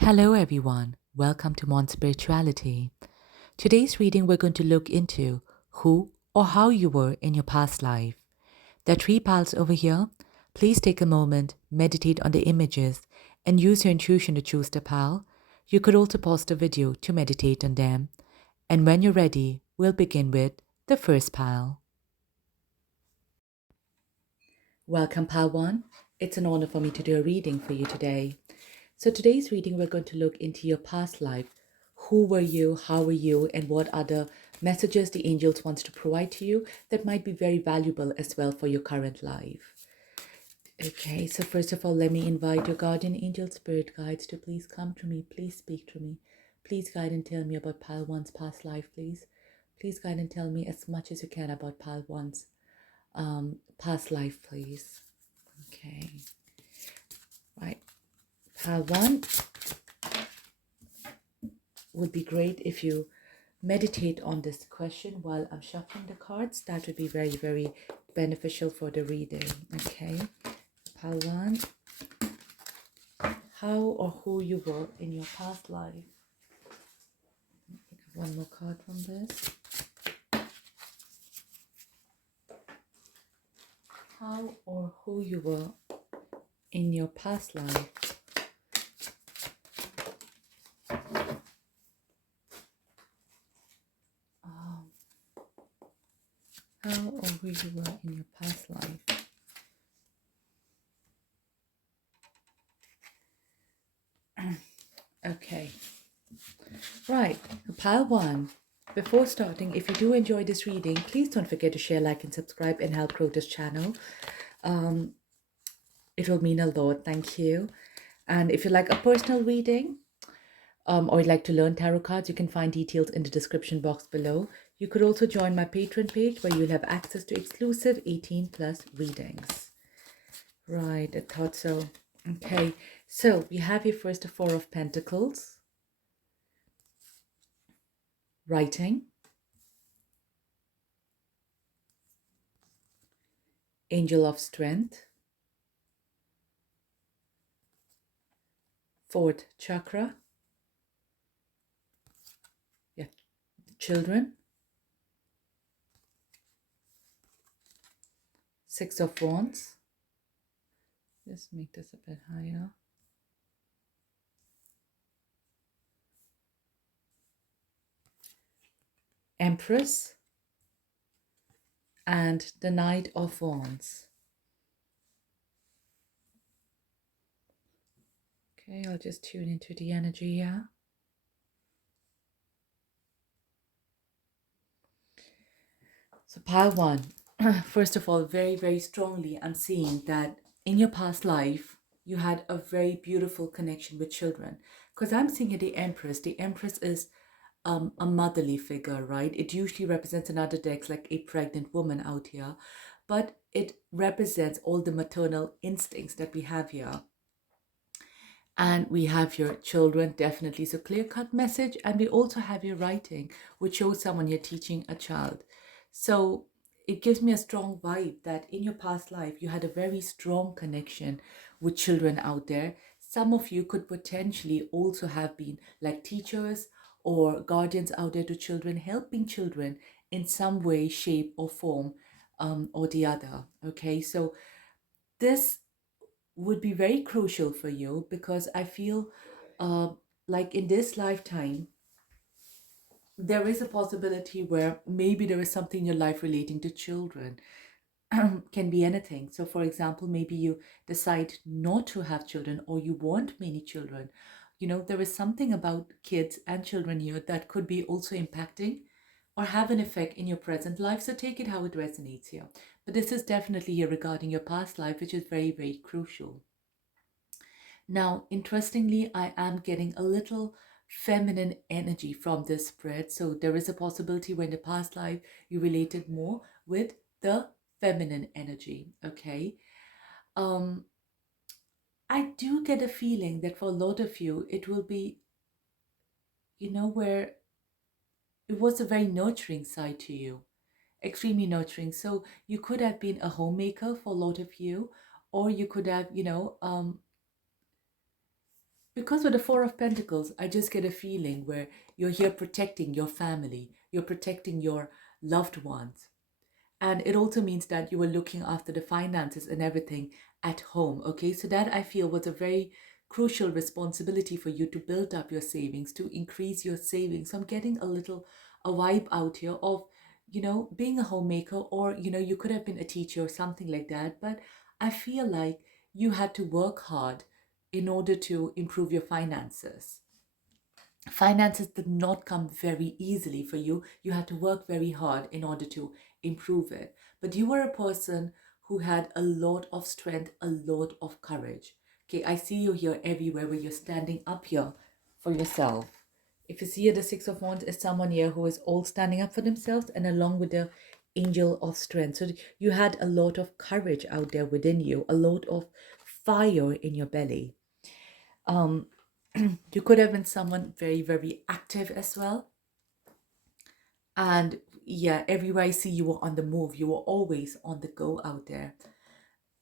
Hello, everyone. Welcome to Mon Spirituality. Today's reading, we're going to look into who or how you were in your past life. There are three pals over here. Please take a moment, meditate on the images, and use your intuition to choose the pal. You could also pause the video to meditate on them. And when you're ready, we'll begin with the first pal. Welcome, Pal 1. It's an honor for me to do a reading for you today. So today's reading, we're going to look into your past life. Who were you? How were you? And what other messages the angels wants to provide to you that might be very valuable as well for your current life. Okay, so first of all, let me invite your guardian angel spirit guides to please come to me. Please speak to me. Please guide and tell me about Pile 1's past life, please. Please guide and tell me as much as you can about Pile 1's past life, please. Okay. Right. Pile 1, would be great if you meditate on this question while I'm shuffling the cards. That would be very, very beneficial for the reading. Okay. Pile 1, how or who you were in your past life. Pick up one more card from this. How or who you were in your past life. How or who you were in your past life. Okay. Right. Pile 1. Before starting, if you do enjoy this reading, please don't forget to share, like, and subscribe and help grow this channel. It will mean a lot. Thank you. And if you like a personal reading or you'd like to learn tarot cards, you can find details in the description box below. You could also join my Patreon page where you'll have access to exclusive 18 plus readings. Right, I thought so. Okay, so we have here first the Four of Pentacles, writing, Angel of Strength, fourth chakra, yeah, children, Six of Wands. Just make this a bit higher. Empress and the Knight of Wands. Okay, I'll just tune into the energy here. So pile 1, first of all, very, very strongly, I'm seeing that in your past life, you had a very beautiful connection with children. Because I'm seeing here the Empress. The Empress is a motherly figure, right? It usually represents another deck, like a pregnant woman out here. But it represents all the maternal instincts that we have here. And we have your children, definitely. So clear-cut message. And we also have your writing, which shows someone you're teaching a child. So it gives me a strong vibe that in your past life, you had a very strong connection with children out there. Some of you could potentially also have been like teachers or guardians out there to children, helping children in some way, shape, or form, or the other. Okay, so this would be very crucial for you because I feel like in this lifetime, there is a possibility where maybe there is something in your life relating to children. Can be anything. So, for example, maybe you decide not to have children or you want many children. You know, there is something about kids and children here that could be also impacting or have an effect in your present life. So, take it how it resonates here. But this is definitely here regarding your past life, which is very, very crucial. Now, interestingly, I am getting a little feminine energy from this spread. So there is a possibility when the past life you related more with the feminine energy. Okay. Um, I do get a feeling that for a lot of you, it will be, where it was a very nurturing side to you, extremely nurturing. So you could have been a homemaker for a lot of you, or you could have, Because with the Four of Pentacles, I just get a feeling where you're here protecting your family, you're protecting your loved ones. And it also means that you were looking after the finances and everything at home. Okay, so that I feel was a very crucial responsibility for you to build up your savings, to increase your savings. So I'm getting a vibe out here of, being a homemaker, or, you could have been a teacher or something like that. But I feel like you had to work hard in order to improve your finances. Finances did not come very easily for you. You had to work very hard in order to improve it. But you were a person who had a lot of strength, a lot of courage. Okay, I see you here everywhere where you're standing up here for yourself. If you see here, the Six of Wands is someone here who is all standing up for themselves, and along with the Angel of Strength. So you had a lot of courage out there within you, a lot of fire in your belly. Um, you could have been someone very, very active as well. And yeah, everywhere I see you were on the move, you were always on the go out there.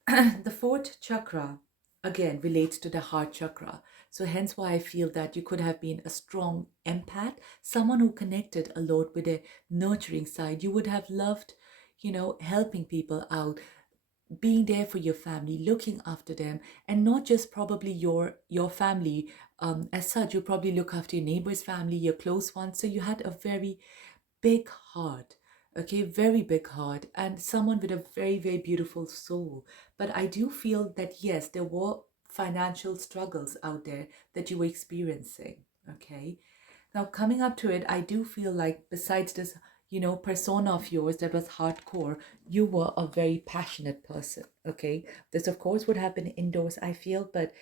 The fourth chakra, again, relates to the heart chakra. So hence why I feel that you could have been a strong empath, someone who connected a lot with the nurturing side. You would have loved, helping people out, being there for your family, looking after them, and not just probably your family as such. You probably look after your neighbor's family, your close ones. So you had a very big heart, okay, very big heart, and someone with a very, very beautiful soul. But I do feel that yes, there were financial struggles out there that you were experiencing, okay. Now, coming up to it, I do feel like besides this, persona of yours that was hardcore, you were a very passionate person, okay? This, of course, would happen indoors, I feel, but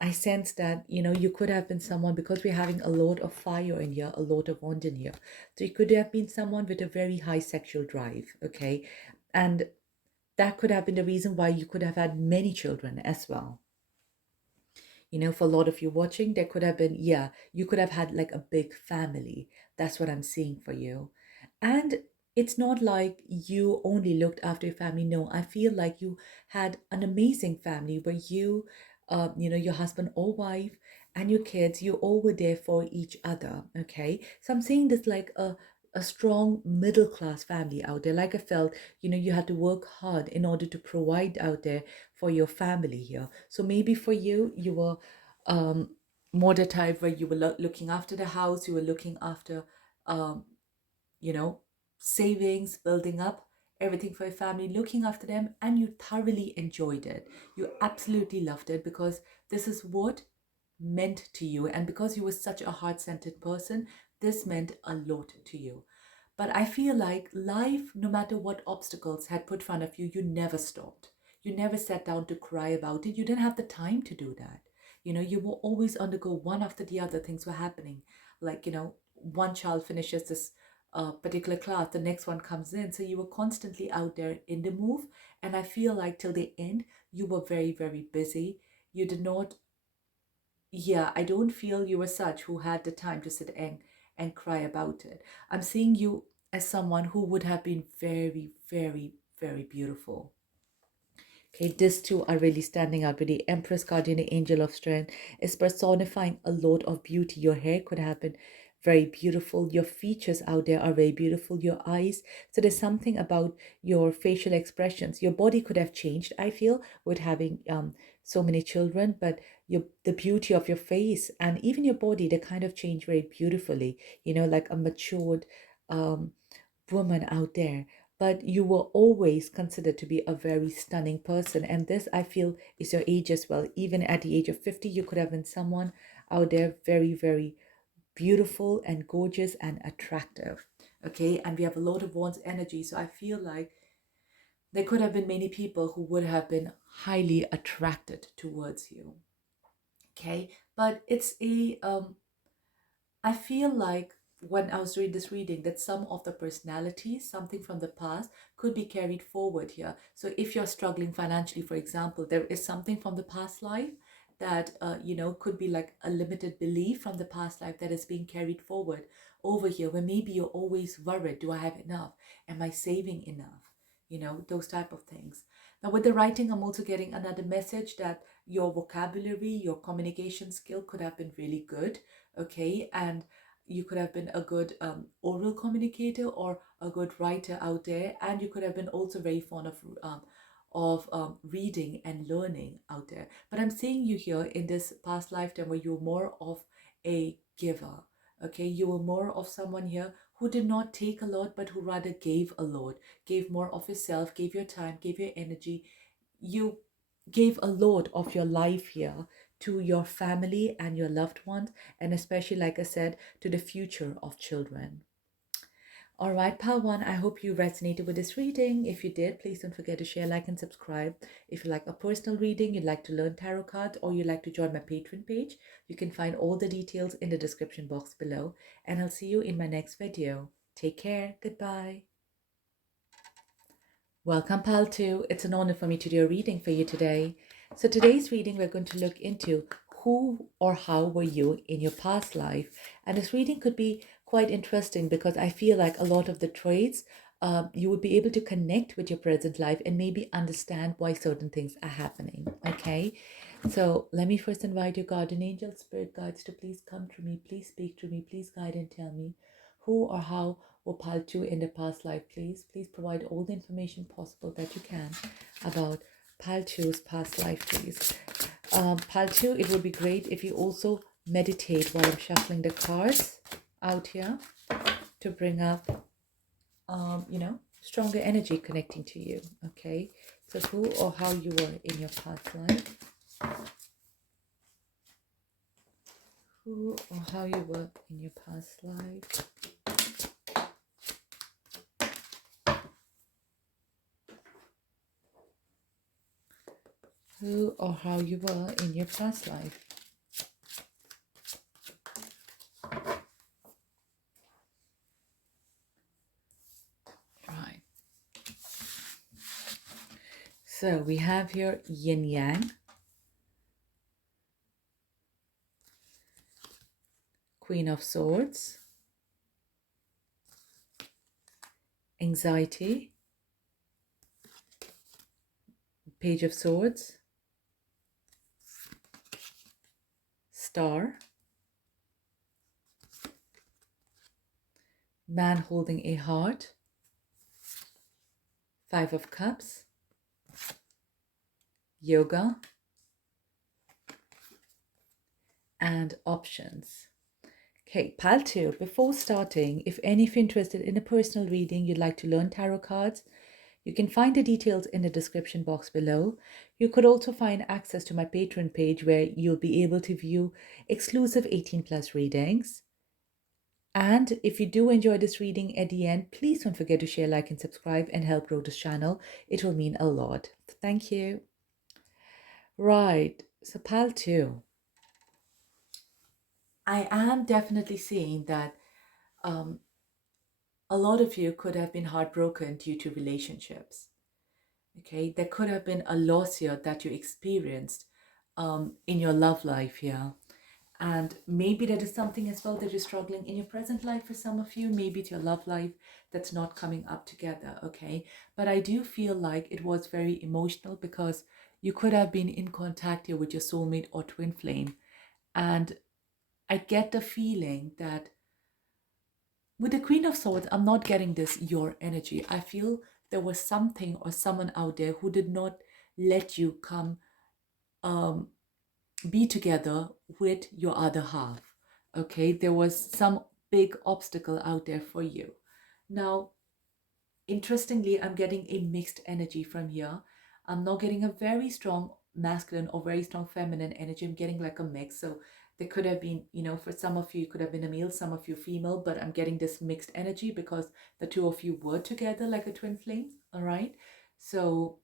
I sense that, you could have been someone, because we're having a lot of fire in here, a lot of wand in here. So you could have been someone with a very high sexual drive, okay? And that could have been the reason why you could have had many children as well. For a lot of you watching, there could have been, yeah, you could have had like a big family. That's what I'm seeing for you. And it's not like you only looked after your family. No, I feel like you had an amazing family where your husband or wife and your kids, you all were there for each other. Okay. So I'm seeing this like a strong middle class family out there. Like I felt, you had to work hard in order to provide out there for your family here. So maybe for you, you were um, more the type where you were looking after the house, you were looking after, um, you know, savings, building up everything for your family, looking after them, and you thoroughly enjoyed it. You absolutely loved it because this is what meant to you. And because you were such a heart centered person, this meant a lot to you. But I feel like life, no matter what obstacles had put in front of you, you never stopped. You never sat down to cry about it. You didn't have the time to do that. You were always on the go, one after the other, things were happening. Like, one child finishes this particular class, the next one comes in. So you were constantly out there in the move. And I feel like till the end, you were very, very busy. You did not, yeah, I don't feel you were such who had the time to sit and cry about it. I'm seeing you as someone who would have been very, very, very beautiful. Okay, these two are really standing out with the Empress card and the Angel of Strength. Is personifying a lot of beauty. Your hair could have been very beautiful. Your features out there are very beautiful. Your eyes. So there's something about your facial expressions. Your body could have changed, I feel, with having so many children, but the beauty of your face and even your body, they kind of change very beautifully, like a matured um woman out there. But you were always considered to be a very stunning person. And this, I feel, is your age as well. Even at the age of 50, you could have been someone out there very, very beautiful and gorgeous and attractive. Okay. And we have a lot of wands energy. So I feel like there could have been many people who would have been highly attracted towards you. Okay. But I feel like when I was doing this reading that some of the personalities, something from the past, could be carried forward here. So if you're struggling financially, for example, there is something from the past life that could be like a limited belief from the past life that is being carried forward over here, where maybe you're always worried, do I have enough? Am I saving enough? those type of things. Now with the writing, I'm also getting another message that your vocabulary, your communication skill could have been really good, okay, and you could have been a good oral communicator or a good writer out there, and you could have been also very fond of reading and learning out there. But I'm seeing you here in this past lifetime where you're more of a giver. Okay, you were more of someone here who did not take a lot, but who rather gave a lot, gave more of yourself, gave your time, gave your energy. You gave a lot of your life here to your family and your loved ones, and especially, like I said, to the future of children. All right, Pal One, I hope you resonated with this reading. If you did, please don't forget to share, like, and subscribe. If you like a personal reading, you'd like to learn tarot cards, or you'd like to join my Patreon page, you can find all the details in the description box below. And I'll see you in my next video. Take care. Goodbye. Welcome, Pal 2. It's an honor for me to do a reading for you today. So today's reading, we're going to look into who or how were you in your past life. And this reading could be quite interesting because I feel like a lot of the traits, you would be able to connect with your present life and maybe understand why certain things are happening. Okay, so let me first invite your guardian angel, spirit guides to please come to me, please speak to me, please guide and tell me who or how were Pal 2 in the past life. Please provide all the information possible that you can about Pal 2's past life, please. Pal 2, it would be great if you also meditate while I'm shuffling the cards out here to bring up, stronger energy connecting to you. Okay, so who or how you were in your past life. Who or how you were in your past life. Who or how you were in your past life. Right. So we have here yin yang, Queen of Swords, anxiety, Page of Swords, Star, man holding a heart, Five of Cups, yoga, and options. Okay, Pal 2, before starting, if any of you interested in a personal reading, you'd like to learn tarot cards, you can find the details in the description box below. You could also find access to my Patreon page where you'll be able to view exclusive 18+ readings. And if you do enjoy this reading at the end, please don't forget to share, like, and subscribe and help grow this channel. It will mean a lot. Thank you. Right, so Pal 2. I am definitely seeing that a lot of you could have been heartbroken due to relationships. Okay, there could have been a loss here that you experienced in your love life here. And maybe that is something as well that you're struggling in your present life for some of you. Maybe it's your love life that's not coming up together, okay? But I do feel like it was very emotional because you could have been in contact here with your soulmate or twin flame. And I get the feeling that with the Queen of Swords, I'm not getting this your energy. I feel there was something or someone out there who did not let you come be together with your other half. Okay, there was some big obstacle out there for you. Now, interestingly, I'm getting a mixed energy from here. I'm not getting a very strong masculine or very strong feminine energy. I'm getting like a mix. So there could have been, for some of you, it could have been a male, some of you female, but I'm getting this mixed energy because the two of you were together like a twin flame. All right. So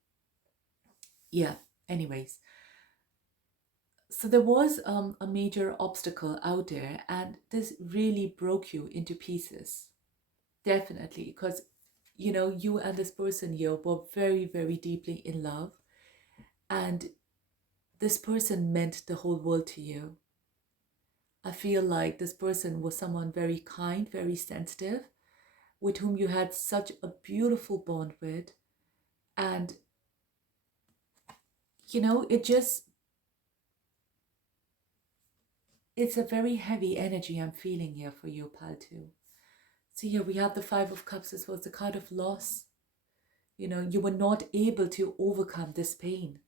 yeah, anyways. So there was a major obstacle out there, and this really broke you into pieces. Definitely, because you and this person here were very, very deeply in love, and this person meant the whole world to you. I feel like this person was someone very kind, very sensitive, with whom you had such a beautiful bond with. And, it just, it's a very heavy energy I'm feeling here for you, pal, too. So here we have the Five of Cups. This was the card of loss. You were not able to overcome this pain.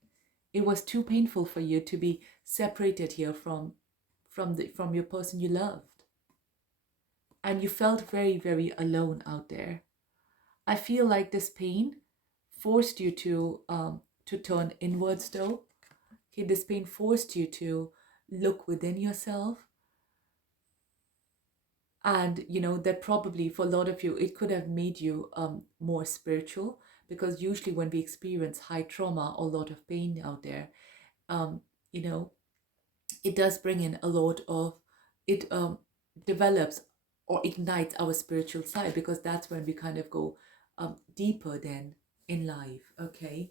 It was too painful for you to be separated here from your person you loved. And you felt very, very alone out there. I feel like this pain forced you to turn inwards though. Okay, this pain forced you to look within yourself. And that probably for a lot of you it could have made you more spiritual, because usually when we experience high trauma or a lot of pain out there, um, you know it does bring in a lot of it develops or ignites our spiritual side, because that's when we kind of go deeper then in life. Okay,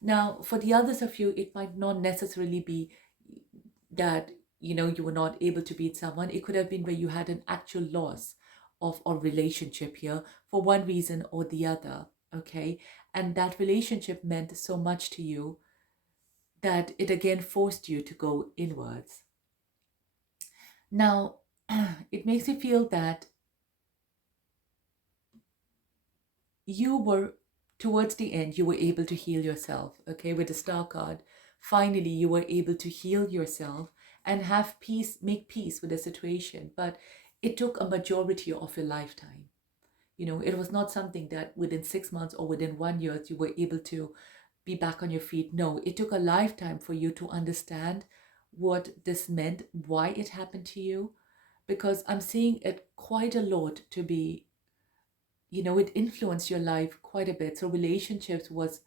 now for the others of you it might not necessarily be that you were not able to beat someone. It could have been where you had an actual loss of a relationship here for one reason or the other. Okay, and that relationship meant so much to you that it again forced you to go inwards. Now, it makes me feel that you were, towards the end, you were able to heal yourself, okay, with the Star card. Finally, you were able to heal yourself and have peace, make peace with the situation. But it took a majority of your lifetime. It was not something that within 6 months or within 1 year you were able to be back on your feet. No, it took a lifetime for you to understand what this meant, why it happened to you, because I'm seeing it quite a lot to be, it influenced your life quite a bit. So relationships was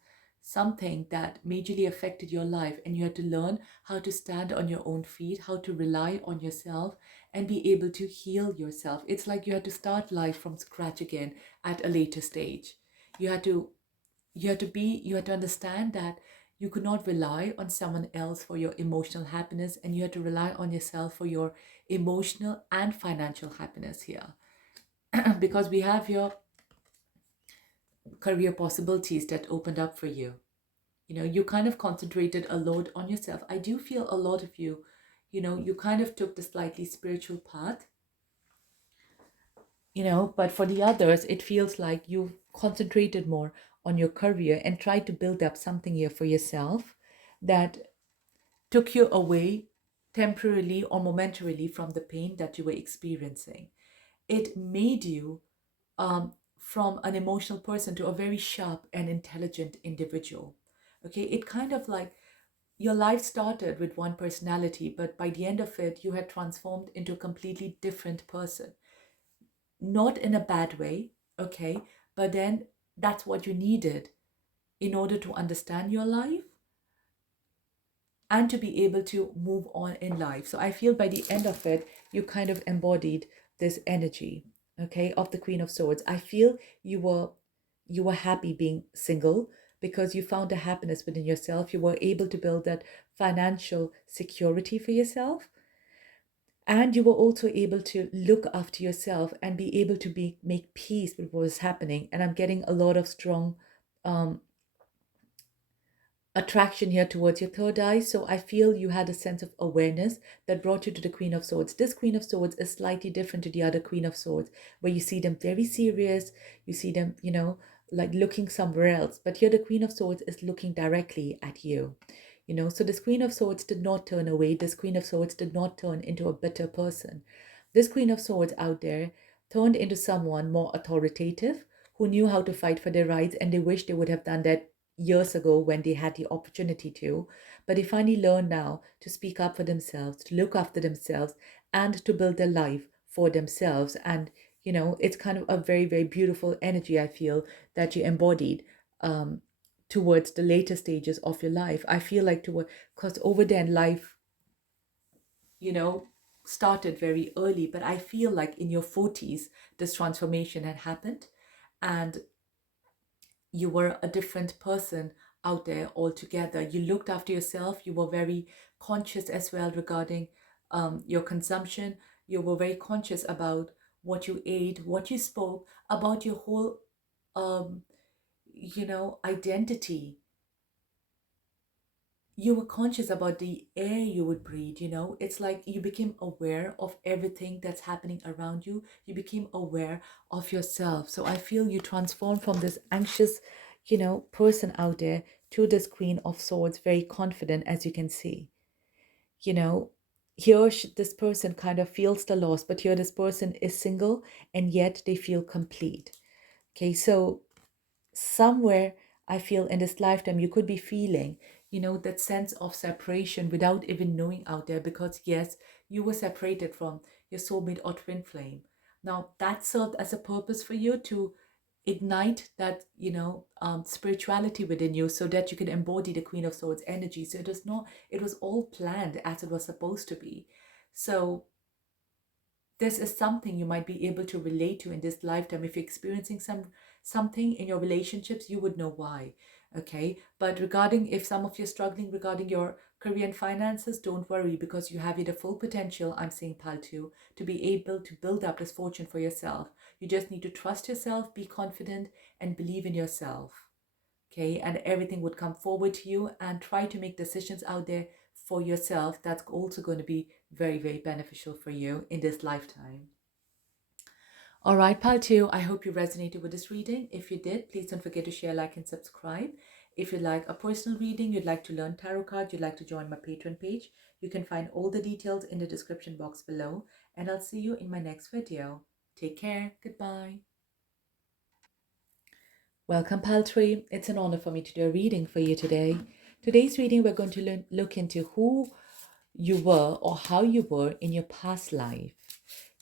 something that majorly affected your life, and you had to learn how to stand on your own feet, how to rely on yourself and be able to heal yourself. It's like you had to start life from scratch again at a later stage. You had to you had to understand that you could not rely on someone else for your emotional happiness, and you had to rely on yourself for your emotional and financial happiness here. Because we have your career possibilities that opened up for you. You kind of concentrated a lot on yourself. I do feel a lot of you, you kind of took the slightly spiritual path, but for the others, it feels like you've concentrated more on your career and tried to build up something here for yourself that took you away temporarily or momentarily from the pain that you were experiencing. It made you from an emotional person to a very sharp and intelligent individual. Okay, it kind of like your life started with one personality, but by the end of it, you had transformed into a completely different person. Not in a bad way, okay, but then that's what you needed in order to understand your life and to be able to move on in life. So I feel by the end of it, you kind of embodied this energy, okay, of the Queen of Swords. I feel you were happy being single because you found a happiness within yourself. You were able to build that financial security for yourself. And you were also able to look after yourself and be able to make peace with what was happening. And I'm getting a lot of strong um, attraction here towards your third eye. So I feel you had a sense of awareness that brought you to the Queen of Swords. This Queen of Swords is slightly different to the other Queen of Swords, where you see them very serious, you see them, like looking somewhere else. But here the Queen of Swords is looking directly at you. So this Queen of Swords did not turn away. This Queen of Swords did not turn into a bitter person. This Queen of Swords out there turned into someone more authoritative, who knew how to fight for their rights, and they wish they would have done that years ago when they had the opportunity to. But they finally learn now to speak up for themselves, to look after themselves, and to build their life for themselves. And, it's kind of a very, very beautiful energy, I feel, that you embodied towards the later stages of your life. I feel like because over then life, you know, started very early, but I feel like in your 40s, this transformation had happened. And you were a different person out there altogether. You looked after yourself. You were very conscious as well regarding your consumption. You were very conscious about what you ate, what you spoke, about your whole, um, identity. You were conscious about the air you would breathe. It's like you became aware of everything that's happening around you. You became aware of yourself. So I feel you transformed from this anxious, person out there to this Queen of Swords, very confident, as you can see. you know Here this person kind of feels the loss, but here this person is single and yet they feel complete. Okay, so somewhere I feel in this lifetime you could be feeling, that sense of separation without even knowing out there, because yes, you were separated from your soulmate or twin flame. Now that served as a purpose for you to ignite that, spirituality within you, so that you can embody the Queen of Swords energy. So it was all planned as it was supposed to be. So this is something you might be able to relate to in this lifetime. If you're experiencing something in your relationships, you would know why. Okay, but regarding if some of you're struggling regarding your career and finances, don't worry, because you have the full potential, I'm saying, pal, to be able to build up this fortune for yourself. You just need to trust yourself, be confident, and believe in yourself. Okay, and everything would come forward to you, and try to make decisions out there for yourself that's also going to be very, very beneficial for you in this lifetime. All right, pal two, I hope you resonated with this reading. If you did, please don't forget to share, like, and subscribe. If you'd like a personal reading, you'd like to learn tarot cards, you'd like to join my Patreon page, you can find all the details in the description box below, and I'll see you in my next video. Take care. Goodbye. Welcome, Paltry. It's an honor for me to do a reading for you today. Today's reading, we're going to look into who you were or how you were in your past life.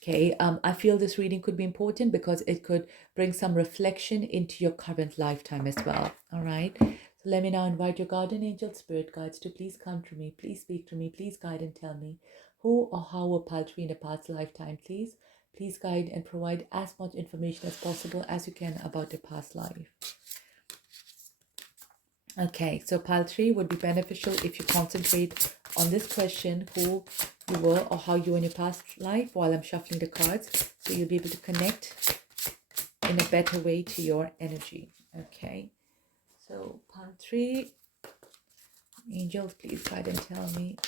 Okay, I feel this reading could be important because it could bring some reflection into your current lifetime as well. All right, so let me now invite your guardian angel spirit guides to please come to me, please speak to me, please guide and tell me who or how were Paltry in a past lifetime, please. Please guide and provide as much information as possible as you can about the past life. Okay, so pile 3 would be beneficial if you concentrate on this question, who you were or how you were in your past life, while I'm shuffling the cards, so you'll be able to connect in a better way to your energy. Okay, so pile 3, angels, please guide and tell me,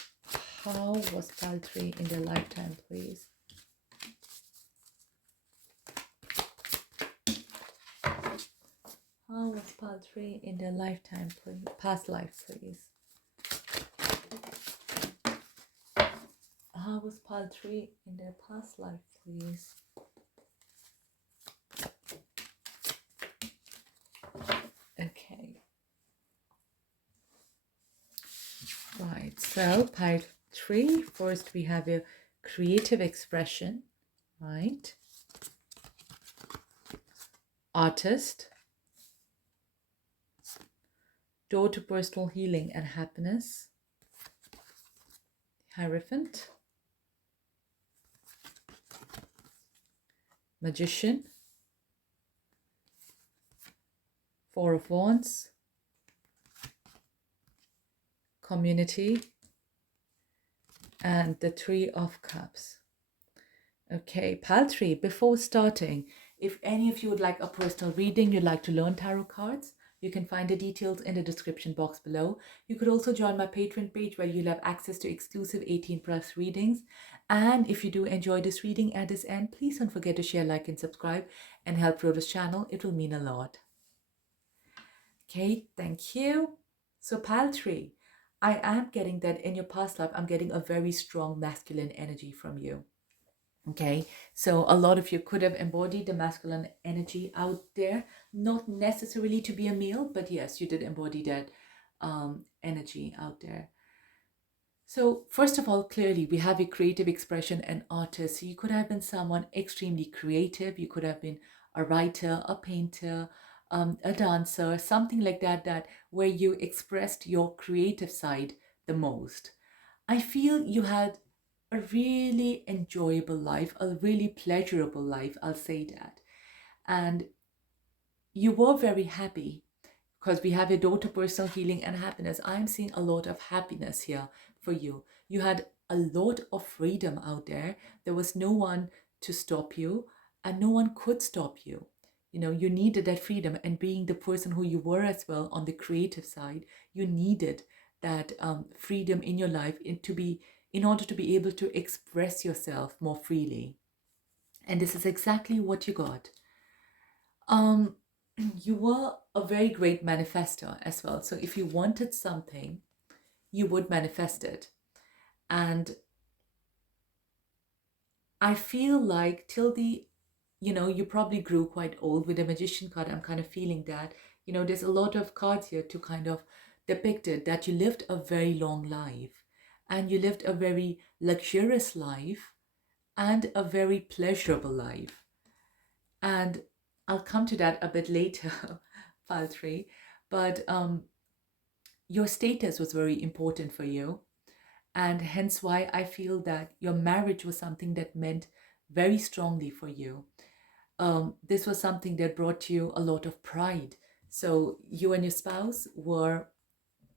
how was pile 3 in their lifetime, please? How was pile 3 in their lifetime, please? Past life, please. How was pile 3 in their past life, please? Okay. Right, so pile 3, first we have your creative expression, right? Artist. Door to personal healing and happiness. Hierophant. Magician. Four of Wands. Community. And the Three of Cups. Okay, pile 3, before starting, if any of you would like a personal reading, you'd like to learn tarot cards, you can find the details in the description box below. You could also join my Patreon page where you'll have access to exclusive 18+ readings. And if you do enjoy this reading at this end, please don't forget to share, like, and subscribe and help grow this channel. It will mean a lot. Okay, thank you. So pile 3, I am getting that in your past life, I'm getting a very strong masculine energy from you. Okay, so a lot of you could have embodied the masculine energy out there, not necessarily to be a male, but yes, you did embody that energy out there. So first of all, clearly we have a creative expression and artist. So you could have been someone extremely creative. You could have been a writer, a painter, a dancer, something like that, where you expressed your creative side the most. I feel you had a really enjoyable life, a really pleasurable life, I'll say that. And you were very happy because we have a door to personal healing and happiness. I'm seeing a lot of happiness here for you. You had a lot of freedom out there. There was no one to stop you and no one could stop you. You needed that freedom, and being the person who you were as well on the creative side, you needed that freedom in your life in order to be able to express yourself more freely. And this is exactly what you got. Um, you were a very great manifester as well. So if you wanted something, you would manifest it. And I feel like till you probably grew quite old with the magician card. I'm kind of feeling that, there's a lot of cards here to kind of depict it that you lived a very long life, and you lived a very luxurious life and a very pleasurable life. And I'll come to that a bit later, file three. But your status was very important for you. And hence why I feel that your marriage was something that meant very strongly for you. This was something that brought you a lot of pride. So you and your spouse were,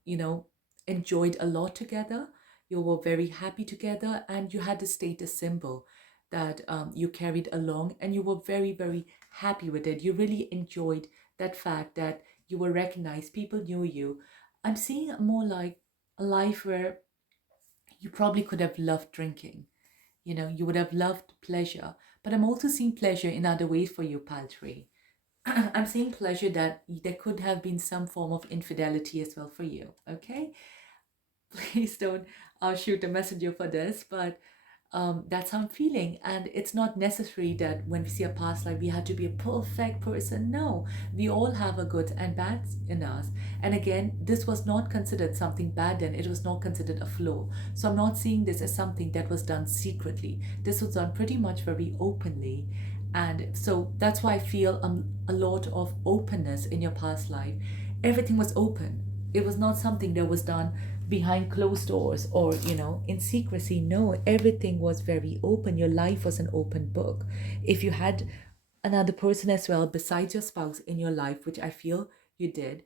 you know, enjoyed a lot together. You were very happy together, and you had a status symbol that you carried along, and you were very, very happy with it. You really enjoyed that fact that you were recognized, people knew you. I'm seeing it more like a life where you probably could have loved drinking. You would have loved pleasure. But I'm also seeing pleasure in other ways for you, Paltry. I'm seeing pleasure that there could have been some form of infidelity as well for you. Okay? Please don't shoot a messenger for this, but that's how I'm feeling. And it's not necessary that when we see a past life, we have to be a perfect person. No, we all have a good and bad in us. And again, this was not considered something bad then, it was not considered a flaw. So I'm not seeing this as something that was done secretly. This was done pretty much very openly. And so that's why I feel a lot of openness in your past life. Everything was open. It was not something that was done behind closed doors or in secrecy. No, everything was very open. Your life was an open book. If you had another person as well besides your spouse in your life, which I feel you did,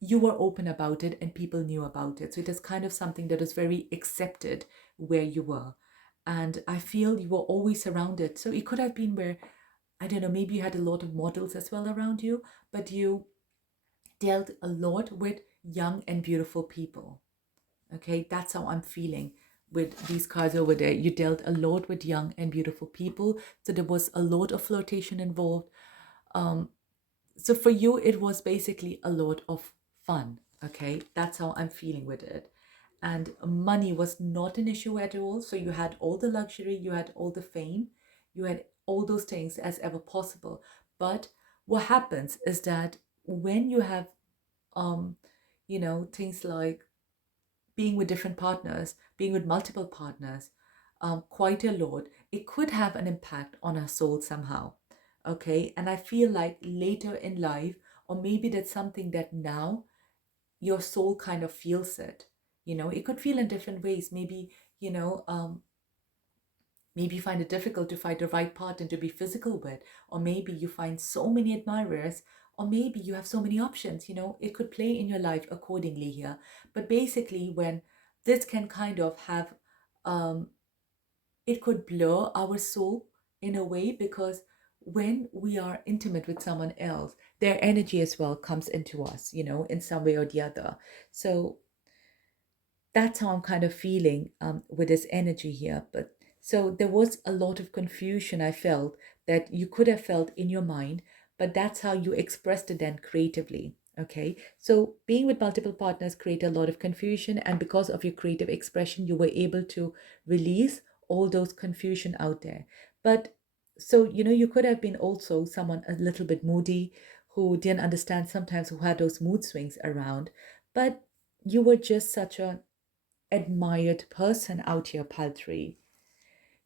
you were open about it and people knew about it. So it is kind of something that is very accepted where you were. And I feel you were always surrounded. So it could have been where, I don't know, maybe you had a lot of models as well around you, but you dealt a lot with young and beautiful people. Okay, that's how I'm feeling with these cards over there. You dealt a lot with young and beautiful people, so there was a lot of flirtation involved. Um, so for you, it was basically a lot of fun. Okay, that's how I'm feeling with it. And money was not an issue at all. So you had all the luxury, you had all the fame, you had all those things as ever possible. But what happens is that when you have, um, things like being with different partners, being with multiple partners, quite a lot, it could have an impact on our soul somehow. Okay. And I feel like later in life, or maybe that's something that now your soul kind of feels it. It could feel in different ways. You know, um, Maybe you find it difficult to find the right partner to be physical with, or maybe you find so many admirers, or maybe you have so many options. It could play in your life accordingly here. But basically, when this can kind of have, um, it could blur our soul in a way, because when we are intimate with someone else, their energy as well comes into us, in some way or the other. So that's how I'm kind of feeling with this energy here. But so there was a lot of confusion I felt that you could have felt in your mind, but that's how you expressed it then creatively. Okay, so being with multiple partners create a lot of confusion, and because of your creative expression, you were able to release all those confusion out there. But so you could have been also someone a little bit moody, who didn't understand sometimes, who had those mood swings around, but you were just such a admired person out here, Paltry,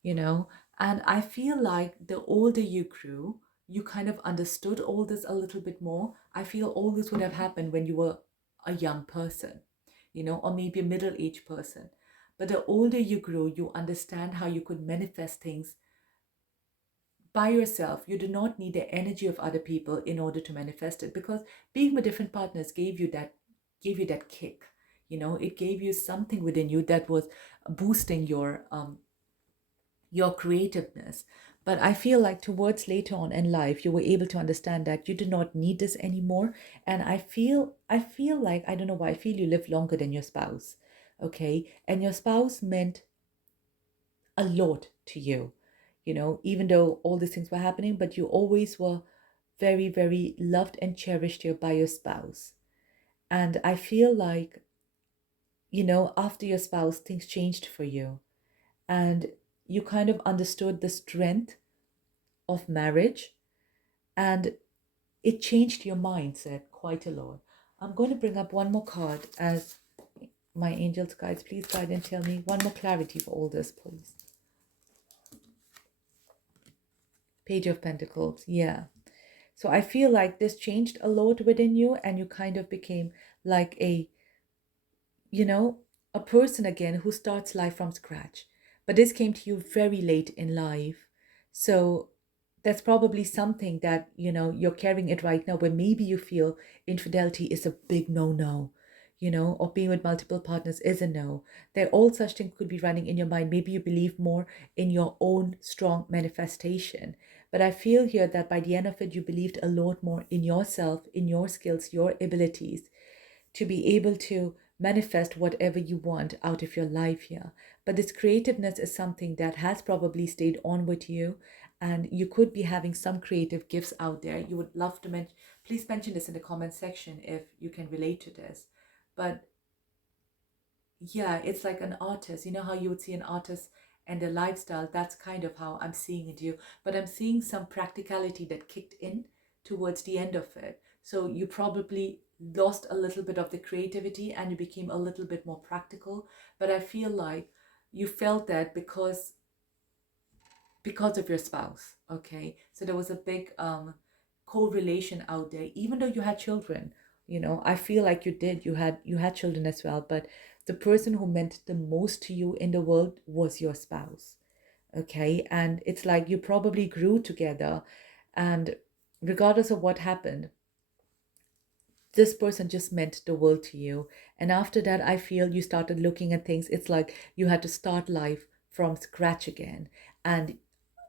you know? And I feel like the older you grew, you kind of understood all this a little bit more. I feel all this would have happened when you were a young person, or maybe a middle aged person. But the older you grew, you understand how you could manifest things by yourself. You do not need the energy of other people in order to manifest it, because being with different partners gave you that kick. It gave you something within you that was boosting your creativeness. But I feel like towards later on in life, you were able to understand that you do not need this anymore. And I feel like, I don't know why, I feel you live longer than your spouse. Okay. And your spouse meant a lot to you, even though all these things were happening, but you always were very, very loved and cherished here by your spouse. And I feel like, after your spouse, things changed for you. And you kind of understood the strength of marriage, and it changed your mindset quite a lot. I'm going to bring up one more card as my angels guides. Please guide and tell me one more clarity for all this, please. Page of Pentacles. Yeah. So I feel like this changed a lot within you, and you kind of became like you know, a person again who starts life from scratch. But this came to you very late in life. So that's probably something that, you're carrying it right now, where maybe you feel infidelity is a big no, or being with multiple partners is a no. There all such things could be running in your mind. Maybe you believe more in your own strong manifestation. But I feel here that by the end of it, you believed a lot more in yourself, in your skills, your abilities, to be able to manifest whatever you want out of your life here. But this creativeness is something that has probably stayed on with you, and you could be having some creative gifts out there. You would love to mention, please mention this in the comment section if you can relate to this. But yeah, it's like an artist. You know how you would see an artist and their lifestyle? That's kind of how I'm seeing it you. But I'm seeing some practicality that kicked in towards the end of it. So you probably lost a little bit of the creativity and you became a little bit more practical. But I feel like you felt that because of your spouse. Okay, so there was a big correlation out there, even though you had children. I feel like you had children as well, but the person who meant the most to you in the world was your spouse. Okay, and it's like you probably grew together, and regardless of what happened, this person just meant the world to you. And after that, I feel you started looking at things, it's like you had to start life from scratch again. And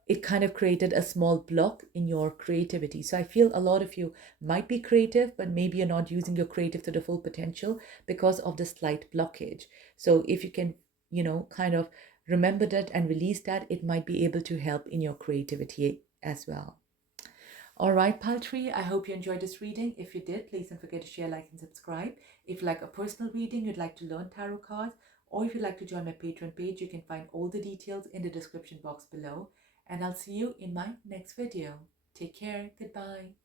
it kind of created a small block in your creativity. So I feel a lot of you might be creative, but maybe you're not using your creative to the full potential because of the slight blockage. So if you can, kind of remember that and release that, it might be able to help in your creativity as well. All right, Paltry, I hope you enjoyed this reading. If you did, please don't forget to share, like, and subscribe. If you like a personal reading, you'd like to learn tarot cards, or if you'd like to join my Patreon page, you can find all the details in the description box below. And I'll see you in my next video. Take care. Goodbye.